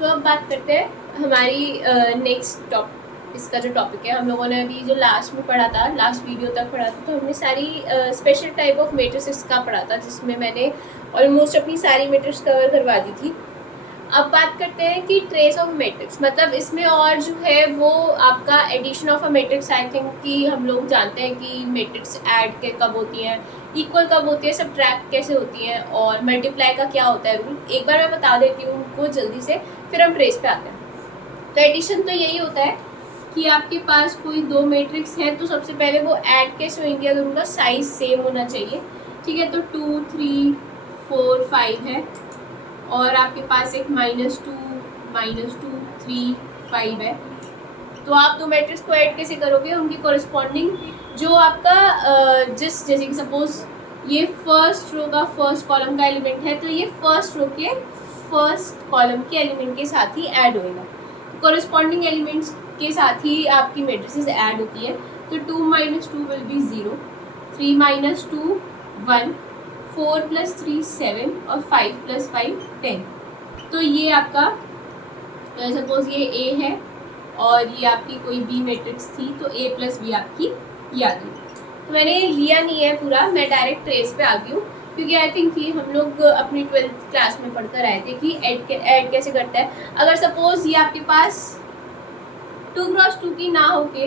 तो अब बात करते हैं हमारी नेक्स्ट इसका जो टॉपिक है। हम लोगों ने अभी जो लास्ट में पढ़ा था, लास्ट वीडियो तक पढ़ा था, तो हमने सारी स्पेशल टाइप ऑफ मैट्रिसेस का पढ़ा था, जिसमें मैंने ऑलमोस्ट अपनी सारी मैट्रिक्स कवर करवा दी थी। अब बात करते हैं कि ट्रेस ऑफ मैट्रिक्स, मतलब इसमें और जो है वो आपका addition of a matrix. I think कि हम लोग जानते हैं कि मैट्रिक्स ऐड के कब होती हैं, इक्वल कब होती है, सब्ट्रैक्ट कैसे होती हैं, और मल्टीप्लाई का क्या होता है रूल। एक बार मैं बता देती हूँ उनको जल्दी से, फिर हम ट्रेस पे आते हैं। तो एडिशन तो यही होता है कि आपके पास कोई दो मैट्रिक्स हैं तो सबसे पहले वो ऐड कैसे होंगे, अगर उनका साइज सेम होना चाहिए। ठीक है, तो 2 3 4 5 है, और आपके पास एक -2 3 5 है। तो आप दो मैट्रिक्स को ऐड कैसे करोगे, उनकी कोरिस्पॉन्डिंग जो आपका जैसे कि सपोज ये फर्स्ट रो का फर्स्ट कॉलम का एलिमेंट है, तो ये फर्स्ट रो के फर्स्ट कॉलम के एलिमेंट के साथ ही ऐड होएगा। कोरिस्पॉन्डिंग एलिमेंट्स के साथ ही आपकी मैट्रिसेस ऐड होती है। तो 2 - 2 विल बी 0, 3 - 2 1, 4 + 3 7, और 5 + 5 10। तो ये आपका सपोज ये ए है और ये आपकी कोई बी मैट्रिक्स थी, तो A + B आपकी ये आ गई। तो मैंने लिया नहीं है पूरा, मैं डायरेक्ट ट्रेस पे आ गई हूँ, क्योंकि आई थिंक कि हम लोग अपनी 12th क्लास में पढ़कर आए थे कि ऐड कैसे करता है। अगर सपोज ये आपके पास 2 × 2 की ना होके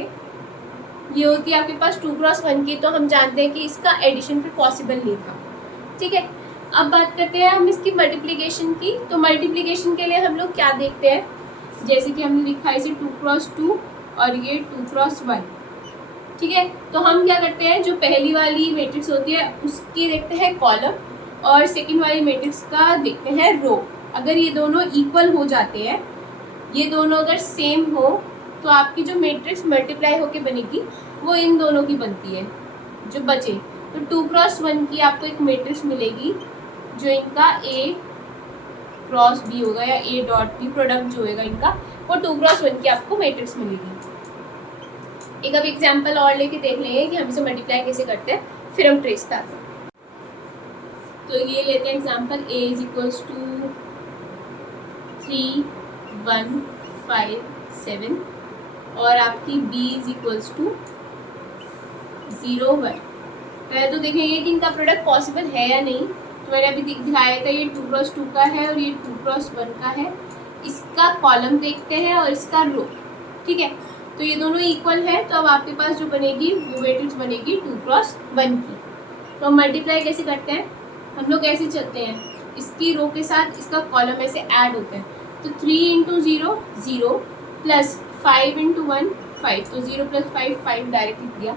ये होती है आपके पास 2 × 1 की, तो हम जानते हैं कि इसका एडिशन फिर पॉसिबल नहीं था। ठीक है, अब बात करते हैं हम इसकी मल्टीप्लिकेशन की। तो मल्टीप्लिकेशन के लिए हम लोग क्या देखते हैं, जैसे कि हमने लिखा है इसे 2 × 2 और ये 2 × 1। ठीक है, तो हम क्या करते हैं, जो पहली वाली मैट्रिक्स होती है उसकी देखते हैं कॉलम, और सेकंड वाली मैट्रिक्स का देखते हैं रो। अगर ये दोनों इक्वल हो जाते हैं, ये दोनों अगर सेम हो, तो आपकी जो मैट्रिक्स मल्टीप्लाई होके बनेगी वो इन दोनों की बनती है जो बचे। तो 2 × 1 की आपको एक मैट्रिक्स मिलेगी जो इनका A × B होगा, या A.B प्रोडक्ट जो होगा इनका, वो 2 × 1 की आपको मैट्रिक्स मिलेगी। एक अब एग्जांपल और लेके देख लेंगे कि हम इसे मल्टीप्लाई कैसे करते हैं, फिर हम ट्रेस पे आते हैं। तो ये लेते हैं एग्जांपल, A = 3 1 5 7, और आपकी B = 0 1। पहले तो देखेंगे कि इनका प्रोडक्ट पॉसिबल है या नहीं। तो मैंने अभी दिखाया था ये 2 × 2 का है और ये 2 × 1 का है। इसका कॉलम देखते हैं और इसका रो। ठीक है, तो ये दोनों इक्वल है, तो अब आपके पास जो बनेगी वो मैट्रिक्स बनेगी 2 × 1 की। तो हम मल्टीप्लाई कैसे करते हैं, हम लोग ऐसे चलते हैं, इसकी रो के साथ इसका कॉलम ऐसे ऐड होते हैं। तो 3 × 0 0, प्लस 5 × 1 5, तो 0 + 5 5 डायरेक्ट लिख दिया।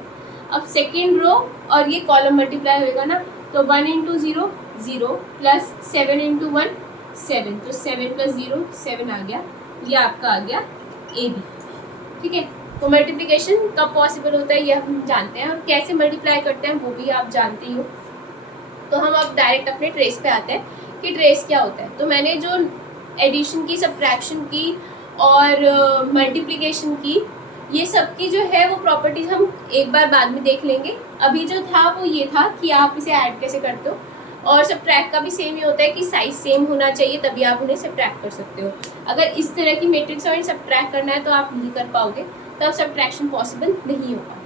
अब सेकेंड रो और ये कॉलम मल्टीप्लाई होएगा ना, तो 1 × 0 0, प्लस 7 × 1 7, तो 7 + 0 7 आ गया। ये आपका आ गया AB। ठीक है, तो मल्टीप्लिकेशन कब पॉसिबल होता है ये हम जानते हैं, और कैसे मल्टीप्लाई करते हैं वो भी आप जानते ही हो। तो हम अब डायरेक्ट अपने ट्रेस पे आते हैं कि ट्रेस क्या होता है। तो मैंने जो एडिशन की, सब्ट्रैक्शन की और मल्टीप्लिकेशन की, ये सब की जो है वो प्रॉपर्टीज हम एक बार बाद में देख लेंगे। अभी जो था वो ये था कि आप इसे ऐड कैसे करते हो, और सब्ट्रैक्ट का भी सेम ही होता है कि साइज सेम होना चाहिए, तभी आप उन्हें सब्ट्रैक्ट कर सकते हो। अगर इस तरह की मैट्रिक्स और सब्ट्रैक्ट करना है तो आप नहीं कर पाओगे, तब सब्ट्रैक्शन पॉसिबल नहीं होगा।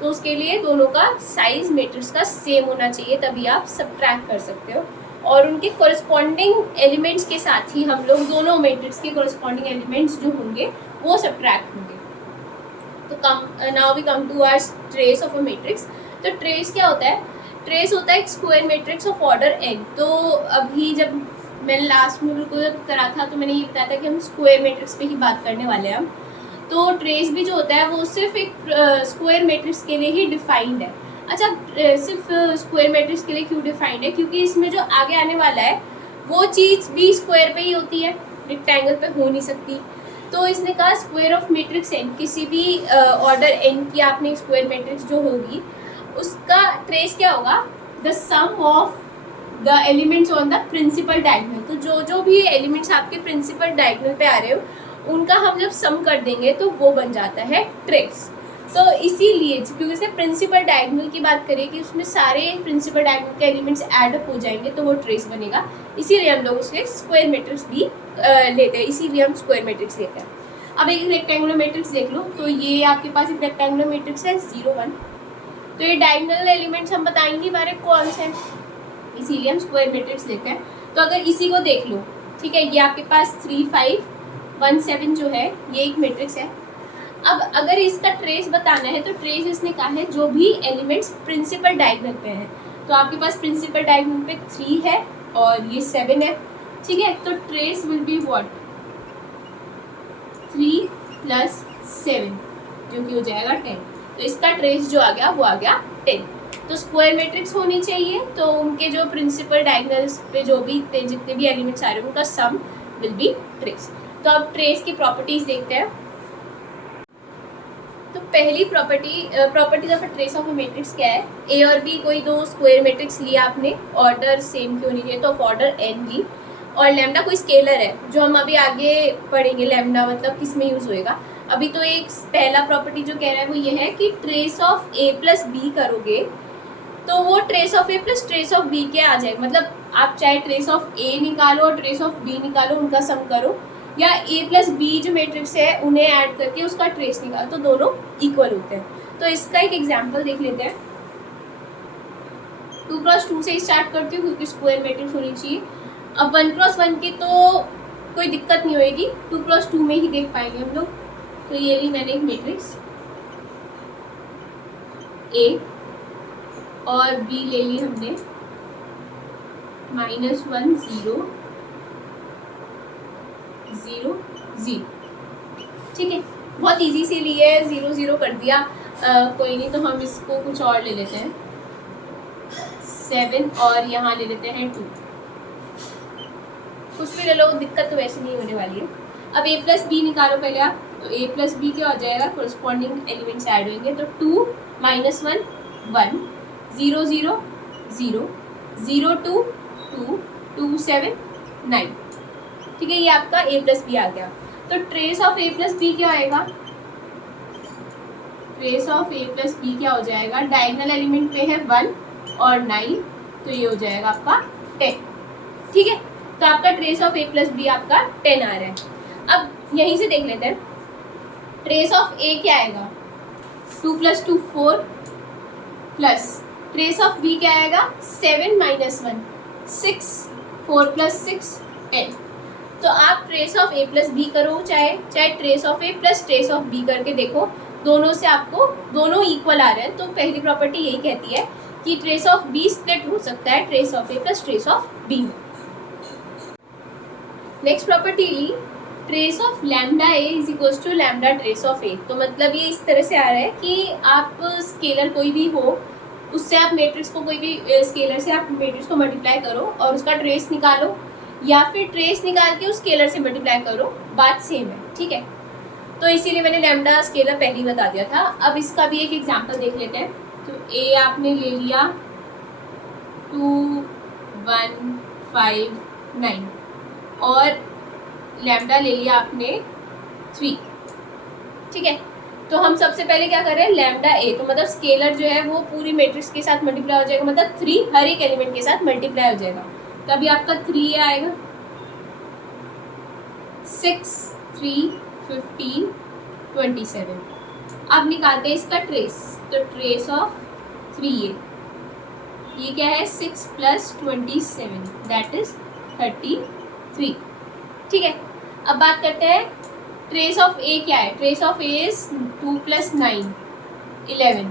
तो उसके लिए दोनों का साइज मैट्रिक्स का सेम होना चाहिए, तभी आप सब्ट्रैक्ट कर सकते हो, और उनके कोरिस्पॉन्डिंग एलिमेंट्स के साथ ही हम लोग दोनों मैट्रिक्स के कोरिस्पॉन्डिंग एलिमेंट्स जो होंगे वो सब्ट्रैक्ट होंगे। तो now we come to our trace of a matrix. तो ट्रेस क्या होता है, ट्रेस होता है एक square matrix of order n। तो अभी जब मैंने लास्ट में बिल्कुल करा था तो मैंने ये बताया था कि हम स्क्वायर मैट्रिक्स पे ही बात करने वाले हैं हम। तो ट्रेस भी जो होता है वो सिर्फ एक स्क्वायर मैट्रिक्स के लिए ही डिफाइंड है। अच्छा, सिर्फ स्क्वायर मैट्रिक्स के लिए क्यों डिफाइंड है, क्योंकि इसमें जो आगे आने वाला है वो चीज़ भी स्क्वायर पे ही होती है, रेक्टेंगल पे हो नहीं सकती। तो इसने कहा स्क्वायर ऑफ मैट्रिक्स n, किसी भी ऑर्डर n की आपने स्क्वायर मैट्रिक्स जो होगी उसका ट्रेस क्या होगा, the sum of the elements on the principal diagonal. तो जो भी एलिमेंट्स आपके प्रिंसिपल डायगोनल पे आ रहे हो उनका हम जब सम कर देंगे तो वो बन जाता है ट्रेस। तो इसीलिए क्योंकि से प्रिंसिपल डायगोनल की बात करें कि उसमें सारे प्रिंसिपल डायगोनल के एलिमेंट्स ऐड अप हो जाएंगे तो वो ट्रेस बनेगा, इसीलिए हम लोग उसके स्क्वायर मैट्रिक्स भी लेते हैं, इसीलिए हम स्क्वायर मैट्रिक्स लेते हैं। अब एक रेक्टेंगुलर मैट्रिक्स देख लो, तो ये आपके पास एक रेक्टेंगुलर मैट्रिक्स है 0 1, तो ये डायगोनल एलिमेंट्स हम बताएंगे हमारे कौन से हैं, इसीलिए हम स्क्वायर मैट्रिक्स लेते हैं। तो अगर इसी को देख लो, ठीक है, ये आपके पास 3 5 1 7 जो है ये एक मैट्रिक्स है। अब अगर इसका ट्रेस बताना है तो ट्रेस इसने कहा है जो भी एलिमेंट्स प्रिंसिपल डायगोनल पे हैं, तो आपके पास प्रिंसिपल डायगोनल पे 3 है और ये 7 है, ठीक है, तो ट्रेस विल बी व्हाट 3 + 7 जो कि हो जाएगा 10, तो इसका ट्रेस जो आ गया वो आ गया 10। तो स्क्वायर मैट्रिक्स होनी चाहिए, तो उनके जो प्रिंसिपल डायगोनल्स पे जो भी जितने भी एलिमेंट्स आ रहे हैं उनका सम विल बी ट्रेस। तो अब ट्रेस की प्रॉपर्टीज देखते हैं। तो पहली properties of a trace of a matrix क्या है, ए और बी कोई दो स्क्वायर मैट्रिक्स लिया आपने, ऑर्डर सेम क्यों नहीं चाहिए, तो ऑफ ऑर्डर n ली, और लैम्डा कोई स्केलर है जो हम अभी आगे पढ़ेंगे लैम्डा मतलब किस में यूज़ होएगा। अभी तो एक पहला प्रॉपर्टी जो कह रहा है वो ये है कि ट्रेस ऑफ a + b करोगे तो वो trace of a + trace of b के आ जाएगा, मतलब आप चाहे ट्रेस ऑफ a निकालो और ट्रेस ऑफ b निकालो, उनका सम करो, या a + b जो मैट्रिक्स है उन्हें ऐड करके उसका ट्रेस निकालो, तो दोनों इक्वल होते हैं। तो इसका एक एग्जांपल देख लेते हैं। 2 × 2 से स्टार्ट करती हूँ क्योंकि स्क्वायर मैट्रिक्स होनी चाहिए। अब 1 × 1 की तो कोई दिक्कत नहीं होएगी, 2 × 2 में ही देख पाएंगे हम लोग। तो ये ली मैंने एक मैट्रिक्स A और B ले ली हमने -1 0 0 0, ठीक है, बहुत इजी से लिए है, 0 0 कर दिया, कोई नहीं, तो हम इसको कुछ और ले लेते हैं 7 और यहाँ ले लेते हैं 2, कुछ भी ले लो, दिक्कत तो वैसे नहीं होने वाली है। अब a + b निकालो पहले आप, तो a + b क्या हो जाएगा, कोरस्पॉन्डिंग एलिमेंट्स ऐड होंगे, तो 2 - 1 1 0 0 0 0 2 2 2 7 9, ठीक है, ये आपका a + b आ गया। तो ट्रेस ऑफ a + b क्या आएगा, ट्रेस ऑफ a + b क्या हो जाएगा, डायगोनल एलिमेंट पे है 1 और 9, तो ये हो जाएगा आपका 10, ठीक है, तो आपका ट्रेस ऑफ a + b आपका 10 आ रहा है। अब यहीं से देख लेते हैं, ट्रेस ऑफ a क्या आएगा, 2 + 2 4 प्लस ट्रेस ऑफ b क्या आएगा, 7 - 1 6 4 + 6 10। तो आप ट्रेस ऑफ a + b करो, चाहे trace of a + trace of b करके देखो, दोनों से आपको दोनों इक्वल आ रहे हैं। तो पहली प्रॉपर्टी यही कहती है कि ट्रेस ऑफ b स्प्लिट हो सकता है trace of a + trace of b में। नेक्स्ट प्रॉपर्टी ली, trace of lambda a = lambda trace of a। तो मतलब ये इस तरह से आ रहा है कि आप स्केलर कोई भी हो उससे आप मैट्रिक्स को, कोई भी स्केलर से आप मैट्रिक्स को मल्टीप्लाई करो और उसका ट्रेस निकालो, या फिर ट्रेस निकाल के उस स्केलर से मल्टीप्लाई करो, बात सेम है, ठीक है। तो इसीलिए मैंने लैम्डा स्केलर पहले ही बता दिया था। अब इसका भी एक एग्जांपल देख लेते हैं। तो a आपने ले लिया 2 1 5 9 और लैम्डा ले लिया आपने 3, ठीक है। तो हम सबसे पहले क्या कर रहे हैं, लैम्डा a, तो मतलब स्केलर जो है वो पूरी मैट्रिक्स के साथ मल्टीप्लाई हो जाएगा, मतलब 3 हर एक एलिमेंट के साथ मल्टीप्लाई हो जाएगा, तभी आपका 3 आएगा। 6 3 15 27। अब निकालते हैं इसका ट्रेस, तो ट्रेस ऑफ 3a, ये क्या है 6 + 27 दैट इज 33, ठीक है। अब बात करते हैं ट्रेस ऑफ a क्या है, ट्रेस ऑफ a इज 2 + 9 11,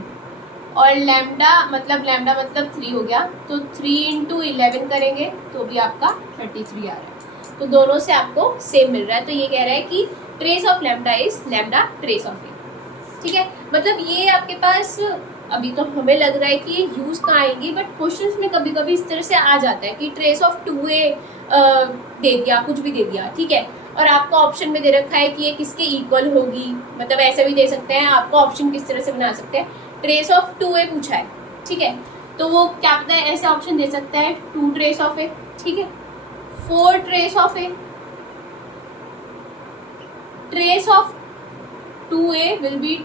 और लैम्डा मतलब 3 हो गया, तो 3 × 11 करेंगे तो भी आपका 33 आ रहा है। तो दोनों से आपको सेम मिल रहा है। तो ये कह रहा है कि trace of lambda is lambda trace of a, ठीक है। मतलब ये आपके पास अभी तो हमें लग रहा है कि ये यूज़ कहाँ आएंगी, बट क्वेश्चंस में कभी कभी इस तरह से आ जाता है कि ट्रेस ऑफ 2a दे दिया, कुछ भी दे दिया, ठीक है, और आपको ऑप्शन में दे रखा है कि ये किसके इक्वल होगी, मतलब ऐसे भी दे सकते हैं, आपको ऑप्शन किस तरह से बना सकते हैं। ट्रेस ऑफ 2a पूछा है, ठीक है, तो वो क्या पता है ऐसे ऑप्शन दे सकता है 2 ट्रेस ऑफ a, ठीक है, 4 trace of a, trace of 2a will be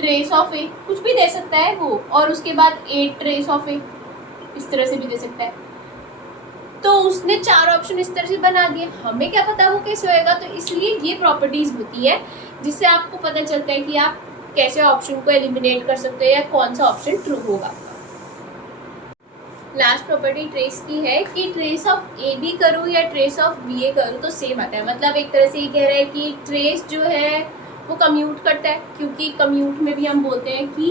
trace of a, कुछ भी दे सकता है वो, और उसके बाद ए ट्रेस ऑफ ए, इस तरह से भी दे सकता है। तो उसने 4 ऑप्शन इस तरह से बना दिए, हमें क्या पता वो कैसे होएगा। तो इसलिए ये प्रॉपर्टीज होती है जिससे आपको पता चलता है कि आप कैसे ऑप्शन को एलिमिनेट कर सकते हैं या कौन सा ऑप्शन ट्रू होगा। लास्ट प्रॉपर्टी ट्रेस की है कि ट्रेस ऑफ ए बी करूँ या ट्रेस ऑफ बी ए करूँ तो सेम आता है। मतलब एक तरह से ये कह रहा है कि ट्रेस जो है वो कम्यूट करता है, क्योंकि कम्यूट में भी हम बोलते हैं कि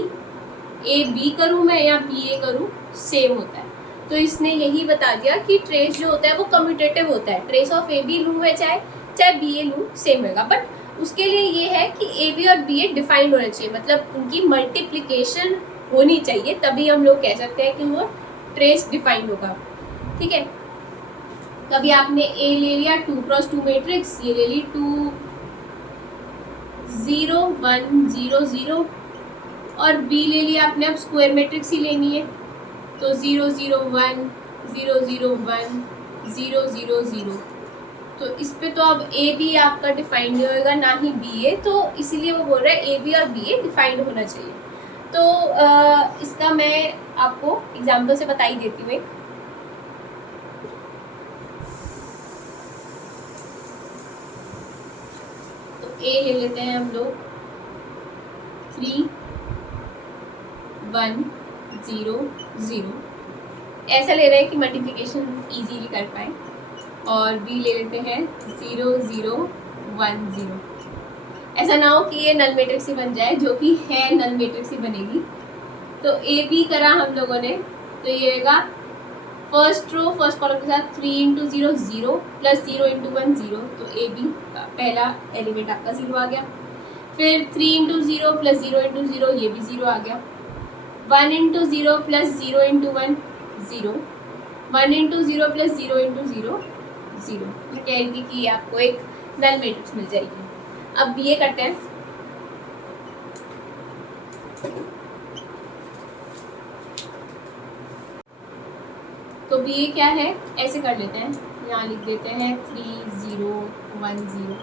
ए बी करूँ मैं या बी ए करूँ सेम होता है। तो इसने यही बता दिया कि ट्रेस जो होता है वो कम्यूटेटिव होता है, ट्रेस ऑफ ए बी लूँ मैं चाहे बी ए लूँ सेम होगा। बट उसके लिए ये है कि ए बी और बी ए डिफाइंड होना चाहिए, मतलब उनकी मल्टीप्लिकेशन होनी चाहिए, तभी हम लोग कह सकते हैं कि वो ट्रेस डिफाइंड होगा। ठीक है, कभी आपने ए ले लिया 2x2 मैट्रिक्स, ये ले ली 2 0 1 0 0, और बी ले लिया आपने, अब स्क्वायर मैट्रिक्स ही लेनी है, तो 0 0 1 0 0 1 0 0 0। तो इस पे तो अब ए बी आपका डिफाइंड नहीं होएगा, ना ही बी ए, तो इसीलिए वो बोल रहा है ए बी और बी ए डिफाइंड होना चाहिए। तो इसका मैं आपको एग्जाम्पल से बता ही देती हूँ। तो ए ले लेते हैं हम लोग 3 1 0 0, ऐसा ले रहे हैं कि मल्टीप्लिकेशन इजीली कर पाए। और बी ले लेते हैं 0 0 1 0, ऐसा ना हो कि ये नल मैट्रिक्स ही बन जाए, जो कि है नल मैट्रिक्स ही बनेगी। तो ए बी करा हम लोगों ने, तो ये होगा फर्स्ट रो फर्स्ट कॉलम के साथ 3 इंटू 0 0 प्लस 0 इंटू 1 0, तो ए बी का पहला एलिमेंट आपका 0 आ गया। फिर 3 इंटू 0 प्लस 0 इंटू 0, ये भी 0 आ गया। 1 into 0 plus 0 into 1 0, 1 into 0 plus 0 into 0 0, ये कहेगी कि आपको एक नल मैट्रिक्स मिल जाएगी। अब बी ए करते हैं। तो बी ए क्या है, ऐसे कर लेते हैं, यहाँ लिख देते हैं 3 0 1 0,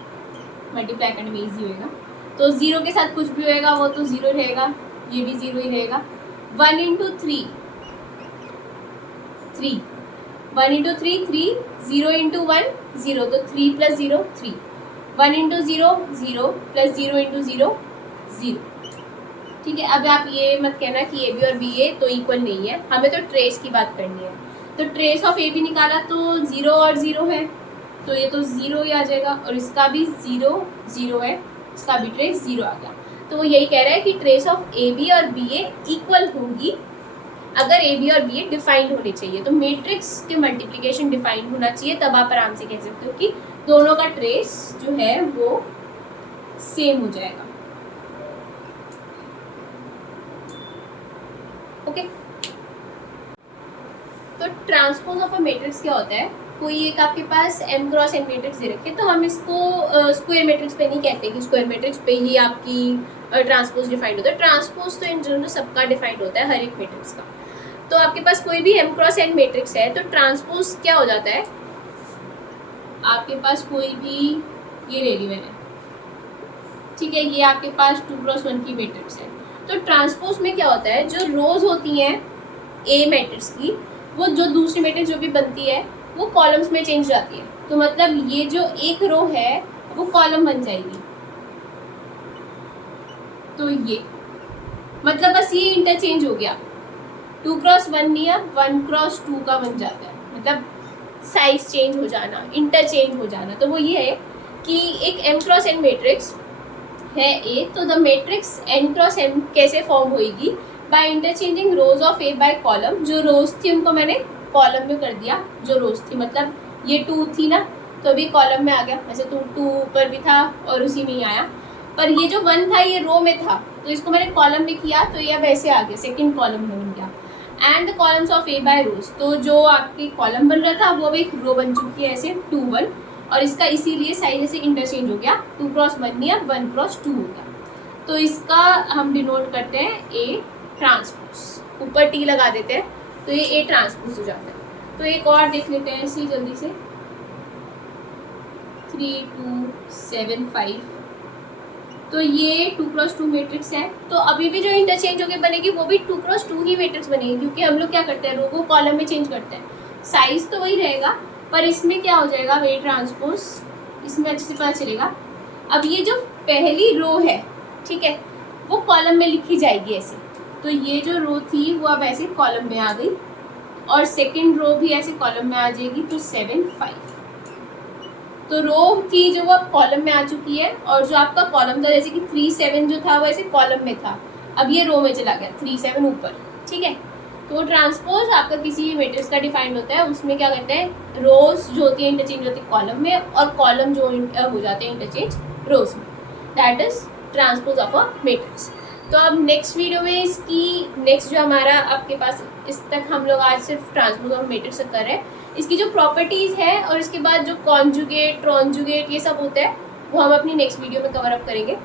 मल्टीप्लाई करने में ईजी होएगा। तो 0 के साथ कुछ भी होएगा वो तो 0 रहेगा, ये भी 0 ही रहेगा। 1 इंटू 3 3, 1 इंटू 3 3, 0 इंटू 1 0, तो 3 प्लस 0 3, 1 इंटू 0 0 प्लस 0 इंटू 0 0। ठीक है, अब आप ये मत कहना कि ए बी और बी ए तो इक्वल नहीं है, हमें तो ट्रेस की बात करनी है। तो ट्रेस ऑफ ए बी निकाला तो 0 और 0 है, तो ये तो 0 ही आ जाएगा, और इसका भी 0 0 है, इसका भी ट्रेस 0 आ गया। तो वो यही कह रहा है कि ट्रेस ऑफ ए बी और बी ए इक्वल होंगी अगर ए बी और बी ए डिफाइंड होने चाहिए। तो मैट्रिक्स के मल्टीप्लिकेशन डिफाइंड होना चाहिए, तब आप आराम से कह सकते हो कि दोनों का ट्रेस जो है वो सेम हो जाएगा। ओके, तो ट्रांसपोज ऑफ अ मैट्रिक्स क्या होता है, कोई एक आपके पास m क्रॉस n मैट्रिक्स दे रखे, तो हम इसको स्क्वायर मैट्रिक्स पे नहीं कहते कि स्क्वायर मैट्रिक्स पे ही आपकी ट्रांसपोज डिफाइंड होता है। ट्रांसपोज तो इन जनरल सबका डिफाइंड होता है, हर एक मैट्रिक्स का। तो आपके पास कोई भी m क्रॉस n मैट्रिक्स है, तो ट्रांसपोज क्या हो जाता है, आपके पास कोई भी, ये ले ली मैंने, ठीक है, ये आपके पास 2 क्रॉस 1 की मैट्रिक्स है। तो ट्रांसपोज में क्या होता है, जो रोज होती हैं ए मैट्रिक्स की, वो जो दूसरी मैट्रिक्स जो भी बनती है वो कॉलम्स में चेंज जाती है। तो मतलब ये जो एक रो है वो कॉलम बन जाएगी। तो ये मतलब बस ये इंटरचेंज हो गया, 2 क्रॉस 1 नहीं, अब 1 क्रॉस 2 का बन जाता है, मतलब साइज चेंज हो जाना, इंटरचेंज हो जाना। तो वो ये है कि एक m क्रॉस n मैट्रिक्स है ए, तो the matrix n cross m कैसे फॉर्म होएगी, by interchanging rose of a by column. जो रोज थी उनको मैंने कॉलम में कर दिया, जो रोज थी मतलब ये 2 थी ना, तो अभी कॉलम में आ गया, वैसे तो 2 ऊपर भी था और उसी में ही आया, पर ये जो 1 था ये रो में था, तो इसको मैंने कॉलम में किया, तो ये अब ऐसे आ गया, सेकेंड कॉलम में बन गया। And the columns of a by rows, तो जो आपकी कॉलम बन रहा था वो अब एक रो बन चुकी है ऐसे 2 1, और इसका इसीलिए साइज ऐसे इंटरचेंज हो गया, 2 क्रॉस 1 नहीं, अब 1 क्रॉस 2 होगा। तो इसका हम डिनोट करते हैं ए ट्रांसपोज, ऊपर टी लगा देते हैं, तो ये ए ट्रांसपोज हो जाता है। तो एक और देख लेते हैं इसी जल्दी से, 3 2 7 5 तो ये 2x2 मैट्रिक्स है, तो अभी भी जो इंटरचेंज होकर बनेगी वो भी 2x2 ही मैट्रिक्स बनेगी, क्योंकि हम लोग क्या करते हैं, रो को कॉलम में चेंज करते हैं, साइज तो वही रहेगा पर इसमें क्या हो जाएगा, वेट ट्रांसपोज, इसमें अच्छे से पता चलेगा। अब ये जो पहली रो है, ठीक है, वो कॉलम में लिखी जाएगी ऐसे, तो ये जो रो थी वो अब ऐसे कॉलम में आ गई, और सेकंड रो भी ऐसे कॉलम में आ जाएगी, तो 7 5। तो रो थी जो वो अब कॉलम में आ चुकी है, और जो आपका कॉलम था जैसे कि 3 7 जो था वो ऐसे कॉलम में था, अब ये रो में चला गया 3 7 ऊपर, ठीक है। तो ट्रांसपोज आपका किसी भी मैट्रिक्स का डिफाइंड होता है, उसमें क्या करते हैं, रोज जो होती है इंटरचेंज होती है कॉलम में, और कॉलम जो हो जाते हैं इंटरचेंज रोज में, that is transpose of a matrix. तो अब नेक्स्ट वीडियो में इसकी नेक्स्ट जो हमारा आपके पास, इस तक हम लोग आज सिर्फ ट्रांसपोज ऑफ मैट्रिक्स कर रहे हैं, इसकी जो प्रॉपर्टीज़ है और इसके बाद जो कॉन्जुगेट ट्रांजुगेट ये सब होता है वो हम अपनी नेक्स्ट वीडियो में कवर अप करेंगे।